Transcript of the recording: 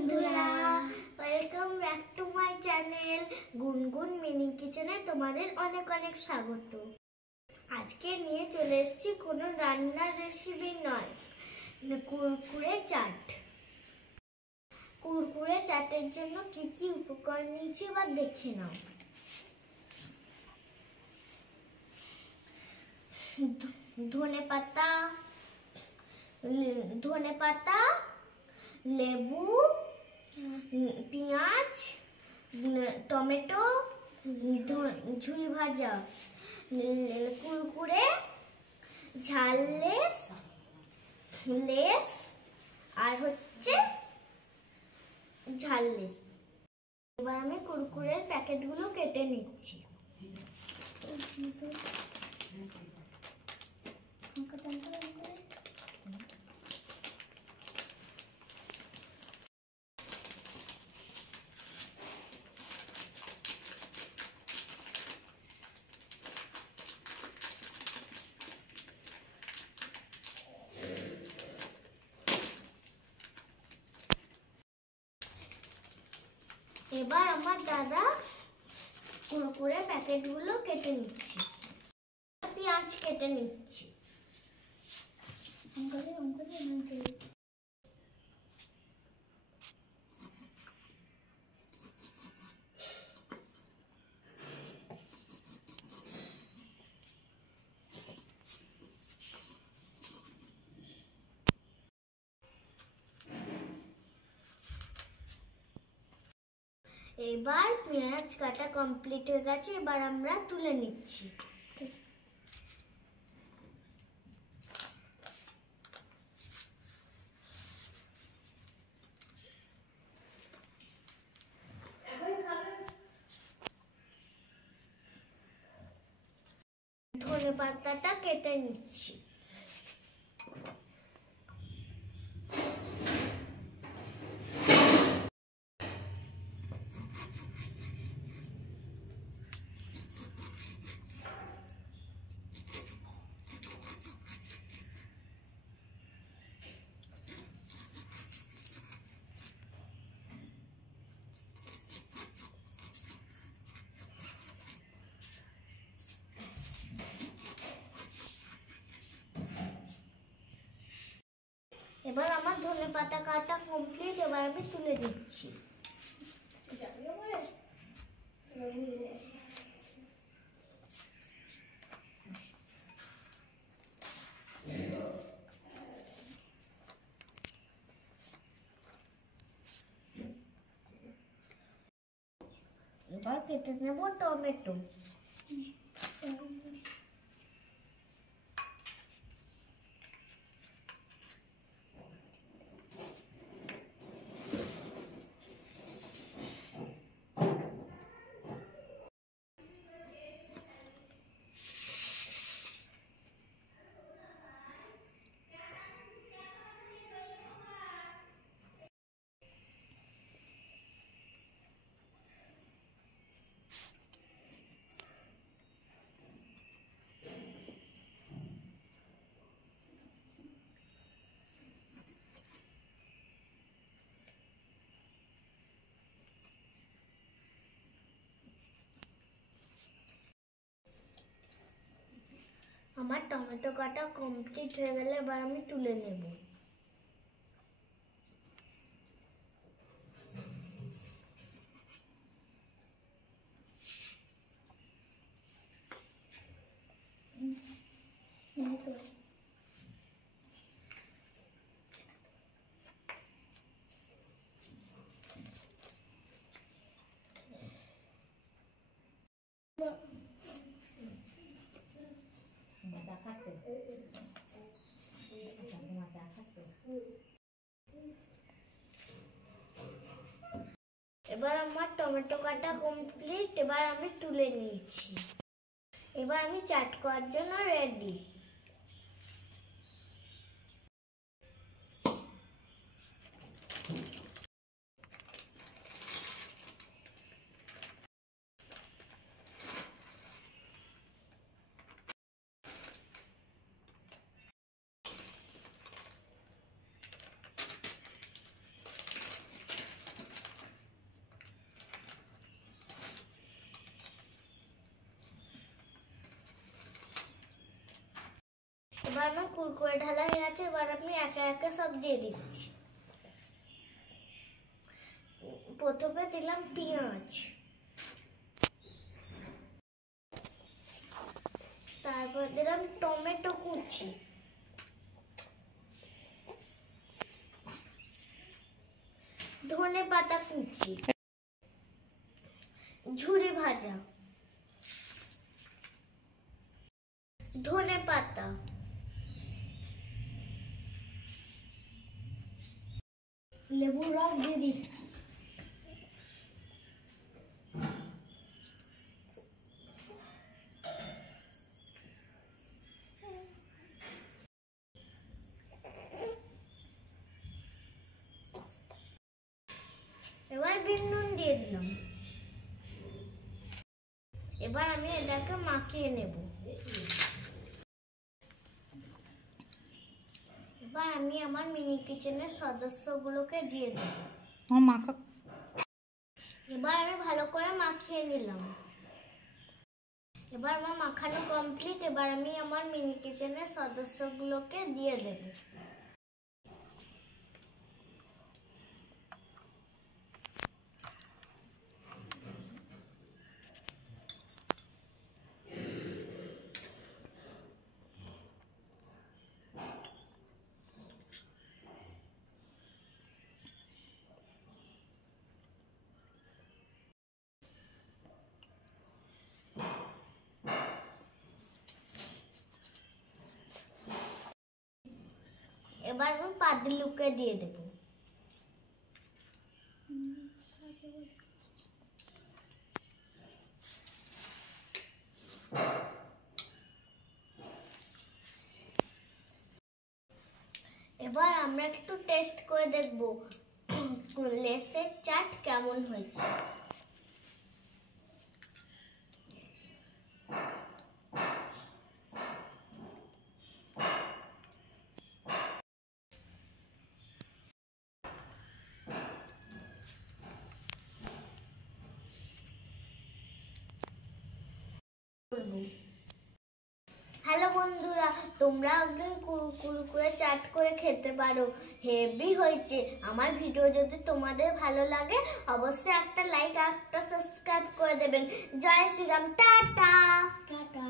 বন্ধুরা, welcome back to my channel গুনগুন mini কিচেনে তোমাদের অনেক অনেক স্বাগত। আজকে নিয়ে চলে এসেছি কোনো রান্নার রেসিপি নয়, কুরকুরে চাট। কুরকুরে চাটের জন্য কি কি উপকরণ নিয়েছি এবার দেখে নাও। ধনেপাতা, লেবু, পেঁয়াজ, টমেটো, ঝুল ভাজা, কুরকুরে, ঝাল লেস আর হচ্ছে ঝাল লেস। এবার আমি কুরকুরের প্যাকেটগুলো কেটে নিচ্ছি। এবার আমার দাদা কুরকুরে প্যাকেটগুলো কেটে নিচ্ছি। পেঁয়াজ কেটে নিচ্ছি। এবার পেঁয়াজ কাটা কমপ্লিট হয়ে গেছে, এবার আমরা তুলে নিচ্ছি। ধনেপাতাটা কেটে নিচ্ছি। এবার আমার ধনেপাতা কাটা কমপ্লিট, এবার আমি তুলে দিচ্ছি। এবার কেটে নেব টমেটো। আমার টমেটো কাটা কমপ্লিট হয়ে গেলে এবার আমি তুলে নেব। এবার আমার টমেটো কাটা কমপ্লিট, এবার আমি তুলে নিয়েছি। এবার আমি চাট করার জন্য রেডি। কুরকুরে ঢালা হয়ে গেছে। এবার আমি একে একে সব দিয়ে দিচ্ছি। প্রথমে দিলাম পেঁয়াজ, তারপর দিলাম টমেটো কুচি, ধনে পাতা কুচি, ঝুরি ভাজা, ধনে পাতা, লেবুর রস দিয়ে দিচ্ছি। এবার বিট নুন দিয়ে দিলাম। এবার আমি এটাকে মাখিয়ে নেব। এবার আমি আমার মিনি কিচেনের সদস্যগুলোকে দিয়ে দেব। এবার আমি ভালো করে মাখিয়ে নিলাম। এবার আমার মাখানো কমপ্লিট। এবার আমি আমার মিনি কিচেনের সদস্যগুলোকে দিয়ে দেব। এবার আমি পাদলুকে দিয়ে দেব। এবার আমরা একটু টেস্ট করে দেখব লেসের চাট কেমন হয়েছে। হ্যালো বন্ধুরা, তোমরা একদিন কুরকুরে চাট করে খেতে পারো, হেভি হয়েছে। আমার ভিডিও যদি তোমাদের ভালো লাগে অবশ্যই একটা লাইক, একটা সাবস্ক্রাইব করে দেবেন। জয় শ্রীরাম, টাটা টাটা।